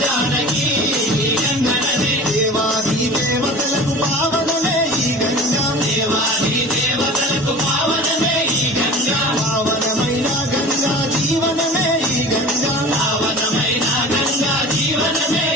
జానకి గంగనదే దేవాది దేవతలకు పావనమే ఈ గంగా దేవాది దేవతలకు పావనమే ఈ గంగా పావనమైన గంగా జీవనమే ఈ గంగా పావనమైన గంగా జీవనమే